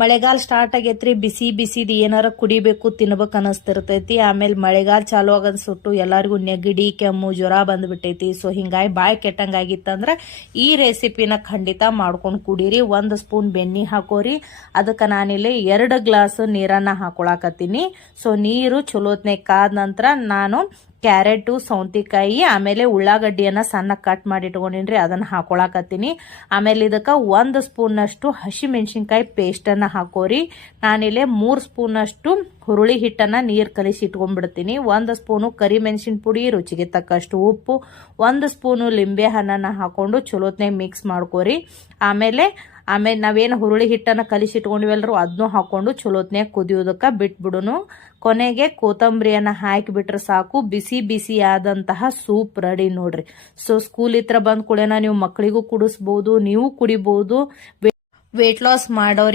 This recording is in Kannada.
ಮಳೆಗಾಲ ಸ್ಟಾರ್ಟ್ ಆಗೈತ್ರಿ, ಬಿಸಿ ಬಿಸಿದು ಏನಾರ ಕುಡಿಬೇಕು, ತಿನ್ಬೇಕು ಅನಸ್ತಿರ್ತೈತಿ ಆಮೇಲೆ ಮಳೆಗಾಲ ಚಾಲು ಆಗೋದ್ ಸುಟ್ಟು ಎಲ್ಲರಿಗೂ ನೆಗಡಿ, ಕೆಮ್ಮು, ಜ್ವರ ಬಂದ್ಬಿಟ್ಟೈತಿ. ಸೊ ಹಿಂಗಾಗಿ ಬಾಯಿ ಕೆಟ್ಟಂಗಾಗಿತ್ತಂದ್ರೆ ಈ ರೆಸಿಪಿನ ಖಂಡಿತ ಮಾಡ್ಕೊಂಡು ಕುಡೀರಿ. ಒಂದು ಸ್ಪೂನ್ ಬೆಣ್ಣೆ ಹಾಕೋರಿ. ಅದಕ್ಕೆ ನಾನಿಲ್ಲಿ ಎರಡು ಗ್ಲಾಸ್ ನೀರನ್ನ ಹಾಕೊಳಕತ್ತೀನಿ. ಸೊ ನೀರು ಚಲೋತ್ನೆ ಕಾದ ನಂತರ ನಾನು ಕ್ಯಾರೆಟು, ಸೌಂತಿಕಾಯಿ, ಆಮೇಲೆ ಉಳ್ಳಾಗಡ್ಡಿಯನ್ನು ಸಣ್ಣ ಕಟ್ ಮಾಡಿ ಇಟ್ಕೊಂಡಿನ್ರಿ ಅದನ್ನ ಹಾಕೊಳಕತ್ತೀನಿ. ಆಮೇಲೆ ಇದಕ್ಕೆ ಒಂದು ಸ್ಪೂನಷ್ಟು ಹಸಿ ಮೆಣಸಿನ್ಕಾಯಿ ಪೇಸ್ಟನ್ನು ಹಾಕೋರಿ. ನಾನಿಲ್ಲಿ ಮೂರು ಸ್ಪೂನಷ್ಟು ಹುರುಳಿ ಹಿಟ್ಟನ್ನು ನೀರು ಕಲಿಸಿ ಇಟ್ಕೊಂಡ್ಬಿಡ್ತೀನಿ. ಒಂದು ಸ್ಪೂನು ಕರಿ ಮೆಣಸಿನ ಪುಡಿ, ರುಚಿಗೆ ತಕ್ಕಷ್ಟು ಉಪ್ಪು, ಒಂದು ಸ್ಪೂನು ಲಿಂಬೆ ಹಣ್ಣನ್ನು ಹಾಕೊಂಡು ಚಲೋತ್ನೇ ಮಿಕ್ಸ್ ಮಾಡ್ಕೋರಿ. ಆಮೇಲೆ ಆಮೇಲೆ ನಾವೇನು ಹುರುಳಿ ಹಿಟ್ಟನ್ನು ಕಲಿಸಿ ಇಟ್ಕೊಂಡಿವಲ್ರು ಅದನ್ನೂ ಹಾಕ್ಕೊಂಡು ಚಲೋತ್ನಾಗ ಕುದಿಯೋದಕ್ಕೆ ಬಿಟ್ಬಿಡೋನು. ಕೊನೆಗೆ ಕೊತ್ತಂಬರಿಯನ್ನು ಹಾಕಿಬಿಟ್ರೆ ಸಾಕು, ಬಿಸಿ ಬಿಸಿ ಆದಂತಹ ಸೂಪ್ ರೆಡಿ ನೋಡ್ರಿ. ಸೊ ಸ್ಕೂಲ್ ಹತ್ರ ಬಂದ ಕೂಡೇನ ನೀವು ಮಕ್ಕಳಿಗೂ ಕುಡಿಸ್ಬೋದು, ನೀವು ಕುಡಿಬೋದು. ವೇಟ್ ಲಾಸ್ ಮಾಡೋರಿಗೆ